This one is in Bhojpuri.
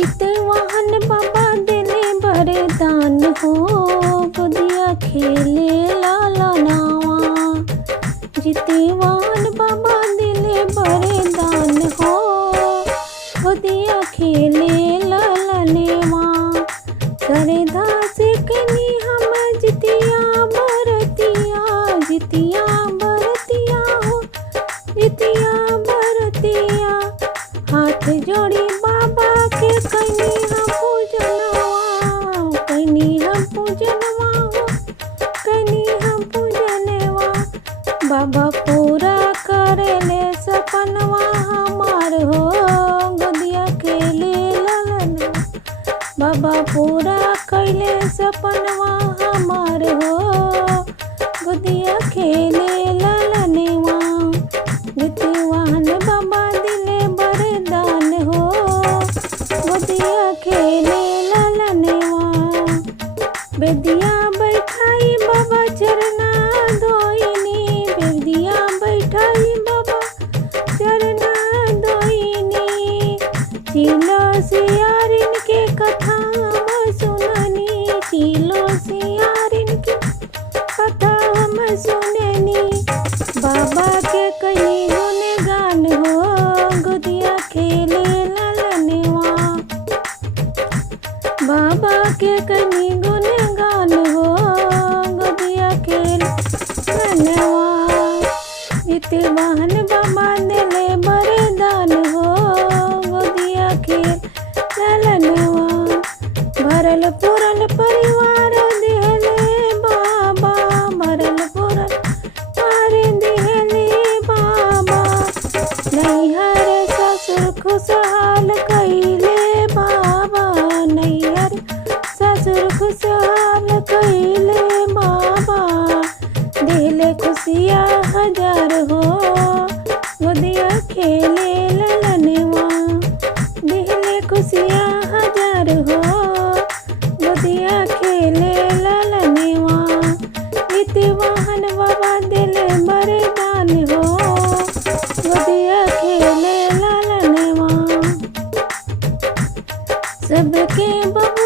चितवाहन बाबा दिले बरदान हो, गोदिया खेले लाला नावा। चितवाहन बाबा दिले बरदान हो, गोदिया खेले लाला नेवा। सरधा से कनी हम जितिया बरतिया, जितिया बरतिया हो, जितिया बरतिया। हाथ जोड़ी बाबा के कनी हम पूजनवा, कनी हम पूजनवा हो, कनी हम पूजनवा। बाबा पूरा करेले सपनवा हमार हो, गोदिया खेले ललनवा। बाबा पूरा कैले सपनवा हमार हो, गोदिया खेले ललनवा। चितवाहन बाबा दिले बरदान हो, गोदिया खेले ललनवा। बेदिया बैठाई बाबा चरना धोइनी, बेदिया बैठाई बाबा चरना धोइनी। चीलो सियारिन के कथा हम सुननी, चीलो सियारिन के कथा हम सुननी। बाबा के कई गुणगान हो, गोदिया खेले ललनवा। बाबा के कई गुणगान हो, गोदिया खेले ललनवा। चितवाहन बाबा दिले बरदान हो, गोदिया खेले ललनवा। भरल पूरल परिवार दिले बाबा, भरल पूरल पार दिले बाबा। नैहर ससुर खुशहाल कैले बाबा, नैहर ससुर खुशहाल कैले बाबा। दिले खुशियाँ हजार हो, गोदिया खेले ललनवा। दिले खुशियाँ हजार हो, गोदिया खेले ललनवा। चितवाहन बाबा दिले बरदान हो, गोदिया खेले ललनवा। सबके बाबा